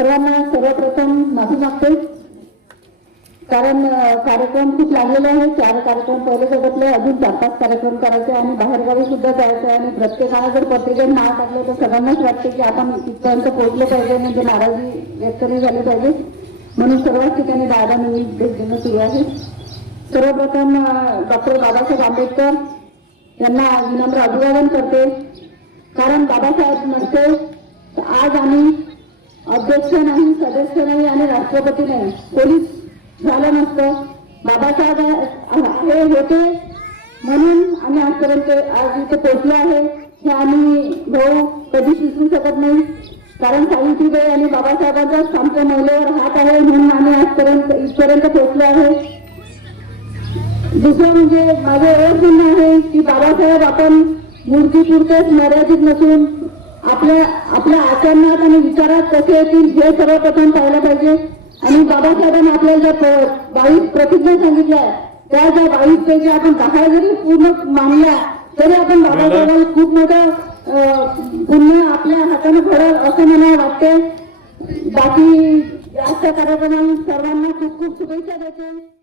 सर्वांना सर्वप्रथम माफी मागते, कारण कार्यक्रम खूप लागलेले आहे. 4 कार्यक्रम पहिले बघितले, अजून 4-5 कार्यक्रम करायचे आणि बाहेरगावी सुद्धा जायचं आहे. आणि प्रत्येकाला जर पत्रिकेत नाव टाकलं तर सगळ्यांनाच वाटते की आपण तिथपर्यंत पोहोचलं पाहिजे, म्हणजे नाराजी व्यक्त नाही झाली पाहिजे. म्हणून सर्वच ठिकाणी दादांना मी भेट देणं सुरू आहे. सर्वप्रथम डॉक्टर बाबासाहेब आंबेडकर यांना विनम्र अभिवादन करते, कारण बाबासाहेब नसते तर आज आम्ही अध्यक्ष नाही, सदस्य नाही आणि राष्ट्रपती नाही, पोलीस झालं नसतं. बाबासाहेब हे होते म्हणून आम्ही आजपर्यंत आज इथे पोहोचलो आहे. हे आम्ही भाऊ कधीच विसरू शकत नाही, कारण सावित्रीबाई आणि बाबासाहेबांचाच आमच्या महिलेवर हात आहे म्हणून आम्ही आजपर्यंत इथपर्यंत पोहोचलो आहे. दुसरं म्हणजे माझं एवढंच म्हणणं आहे की बाबासाहेब आपण मूर्तीपुरतेच मर्यादित नसून आपल्या आचरणात आणि विचारात कसे येतील हे सर्वप्रथम पाहायला पाहिजे. आणि बाबासाहेबांनी आपल्याला ज्या 22 प्रतिज्ञा सांगितल्या त्या 22 पैकी आपण 10 जरी पूर्ण मानल्या तरी आपण बाबासाहेबांना खूप मोठं पुण्य आपल्या हाताने घडल असं मला वाटते. बाकी जास्त कार्यक्रमांना सर्वांना खूप खूप शुभेच्छा देते.